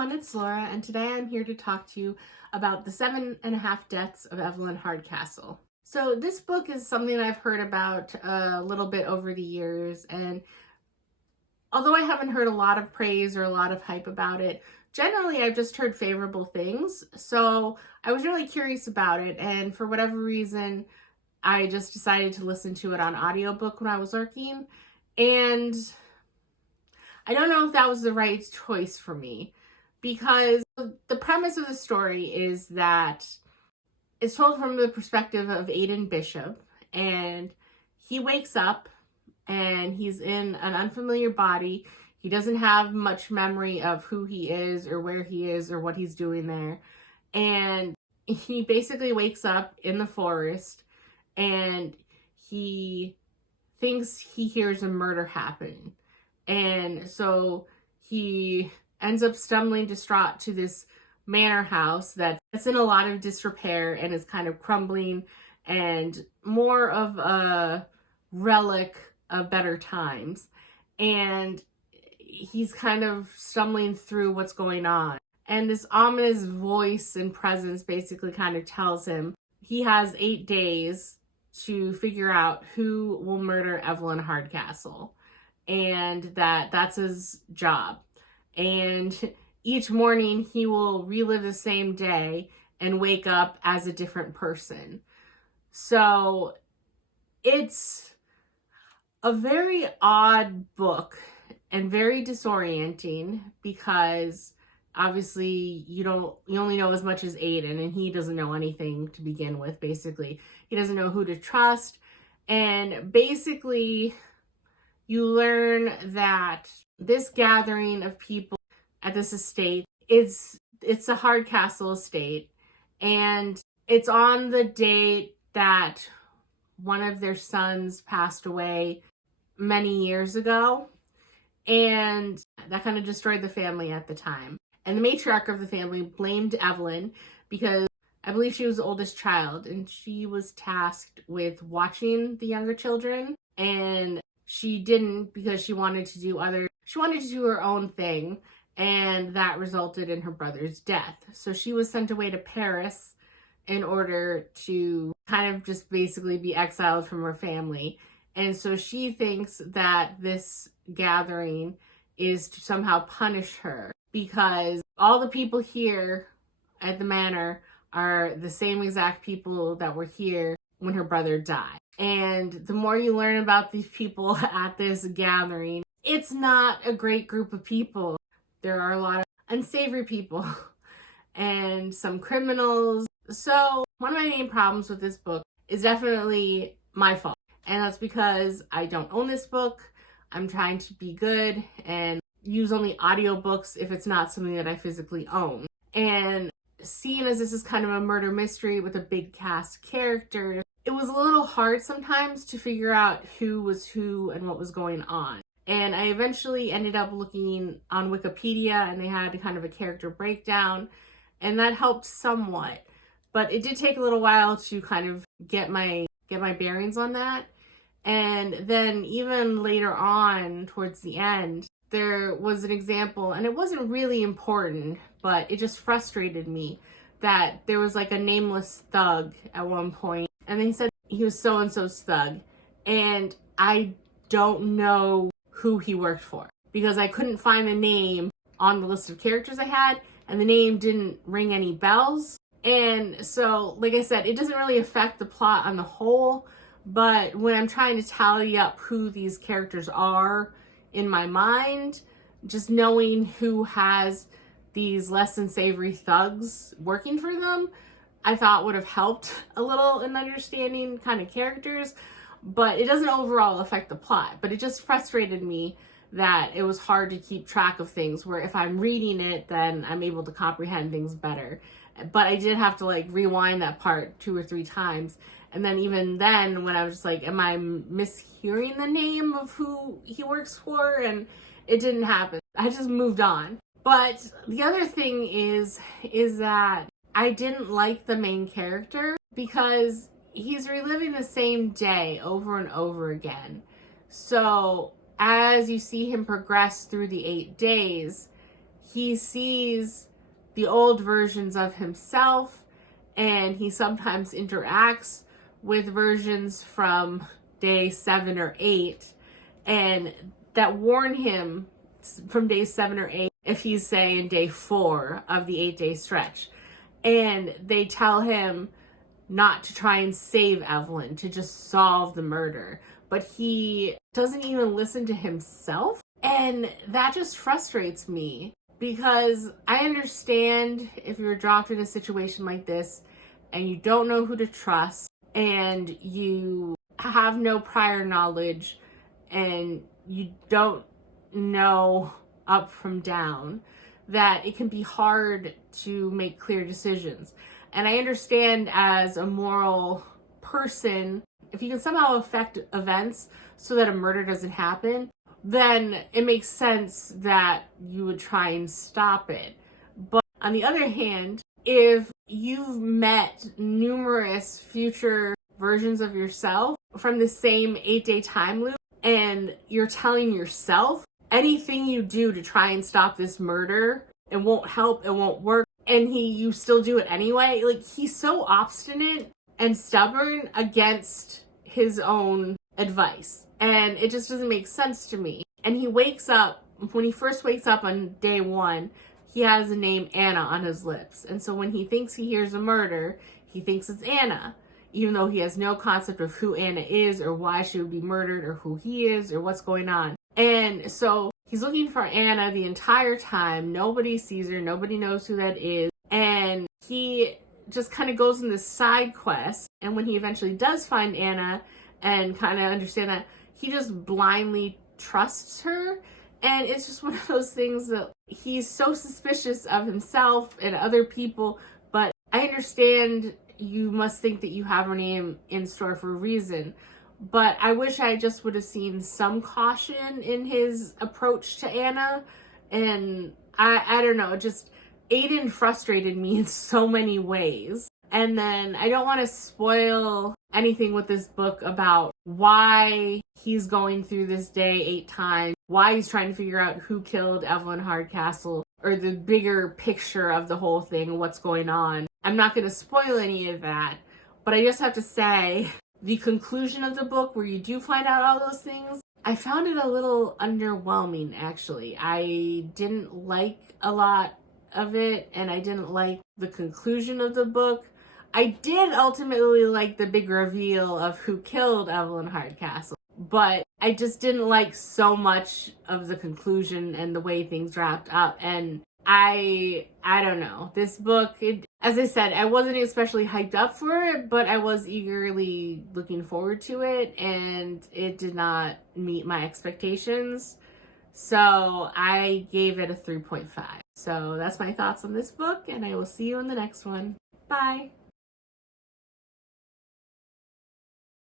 everyone, it's Laura, and today I'm here to talk to you about the 7.5 Deaths of Evelyn Hardcastle. So this book is something I've heard about a little bit over the years, and although I haven't heard a lot of praise or a lot of hype about it, generally I've just heard favorable things. So I was really curious about it, and for whatever reason, I just decided to listen to it on audiobook when I was working, and I don't know if that was the right choice for me, because the premise of the story is that it's told from the perspective of Aidan Bishop, and he wakes up and he's in an unfamiliar body. He doesn't have much memory of who he is or where he is or what he's doing there. And he basically wakes up in the forest and he thinks he hears a murder happen. And so he ends up stumbling distraught to this manor house that's in a lot of disrepair and is kind of crumbling and more of a relic of better times. And he's kind of stumbling through what's going on. And this ominous voice and presence basically kind of tells him he has 8 days to figure out who will murder Evelyn Hardcastle. And that's his job. And each morning he will relive the same day and wake up as a different person. So it's a very odd book and very disorienting, because obviously you only know as much as Aidan, and he doesn't know anything to begin with. Basically, he doesn't know who to trust, and basically you learn that this gathering of people at this estate it's a Hardcastle estate, and it's on the date that one of their sons passed away many years ago, and that kind of destroyed the family at the time. And the matriarch of the family blamed Evelyn because I believe she was the oldest child, and she was tasked with watching the younger children, and she didn't because she wanted to do her own thing, and that resulted in her brother's death. So she was sent away to Paris in order to kind of just basically be exiled from her family. And so she thinks that this gathering is to somehow punish her, because all the people here at the manor are the same exact people that were here when her brother died. And the more you learn about these people at this gathering, it's not a great group of people. There are a lot of unsavory people and some criminals. So one of my main problems with this book is definitely my fault. And that's because I don't own this book. I'm trying to be good and use only audiobooks if it's not something that I physically own. And seeing as this is kind of a murder mystery with a big cast of characters, it was a little hard sometimes to figure out who was who and what was going on. And I eventually ended up looking on Wikipedia, and they had kind of a character breakdown, and that helped somewhat. But it did take a little while to kind of get my bearings on that. And then even later on, towards the end, there was an example, and it wasn't really important, but it just frustrated me that there was like a nameless thug at one point, and they said he was so-and-so's thug, and I don't know who he worked for because I couldn't find the name on the list of characters I had, and the name didn't ring any bells. And so, like I said, it doesn't really affect the plot on the whole, but when I'm trying to tally up who these characters are in my mind, just knowing who has these less than savory thugs working for them, I thought would have helped a little in understanding kind of characters, but it doesn't overall affect the plot. But it just frustrated me that it was hard to keep track of things, where if I'm reading it, then I'm able to comprehend things better. But I did have to like rewind that part 2 or 3 times. And then even then, when I was just like, am I mishearing the name of who he works for? And it didn't happen. I just moved on. But the other thing is that I didn't like the main character because he's reliving the same day over and over again. So as you see him progress through the 8 days, he sees the old versions of himself, and he sometimes interacts with versions from day 7 or 8, and that warn him from day 7 or 8 if he's, say, in day 4 of the 8-day stretch. And they tell him not to try and save Evelyn, to just solve the murder. But he doesn't even listen to himself. And that just frustrates me, because I understand if you're dropped in a situation like this and you don't know who to trust and you have no prior knowledge and you don't know up from down, that it can be hard to make clear decisions. And I understand as a moral person, if you can somehow affect events so that a murder doesn't happen, then it makes sense that you would try and stop it. But on the other hand, if you've met numerous future versions of yourself from the same 8-day time loop, and you're telling yourself anything you do to try and stop this murder, it won't help, it won't work, and you still do it anyway. Like, he's so obstinate and stubborn against his own advice, and it just doesn't make sense to me. And he wakes up, when he first wakes up on day 1, he has the name Anna on his lips, and so when he thinks he hears a murder, he thinks it's Anna, even though he has no concept of who Anna is or why she would be murdered or who he is or what's going on. And so he's looking for Anna the entire time. Nobody sees her. Nobody knows who that is. And he just kind of goes in this side quest. And when he eventually does find Anna and kind of understand that, he just blindly trusts her. And it's just one of those things that he's so suspicious of himself and other people. But I understand you must think that you have her name in store for a reason. But I wish I just would have seen some caution in his approach to Anna. And I don't know, just Aiden frustrated me in so many ways. And then I don't want to spoil anything with this book about why he's going through this day 8 times, why he's trying to figure out who killed Evelyn Hardcastle, or the bigger picture of the whole thing, what's going on. I'm not going to spoil any of that, but I just have to say, the conclusion of the book, where you do find out all those things, I found it a little underwhelming, actually. I didn't like a lot of it, and I didn't like the conclusion of the book. I did ultimately like the big reveal of who killed Evelyn Hardcastle, but I just didn't like so much of the conclusion and the way things wrapped up. And I don't know. This book, as I said, I wasn't especially hyped up for it, but I was eagerly looking forward to it, and it did not meet my expectations. So I gave it a 3.5. So that's my thoughts on this book, and I will see you in the next one. Bye.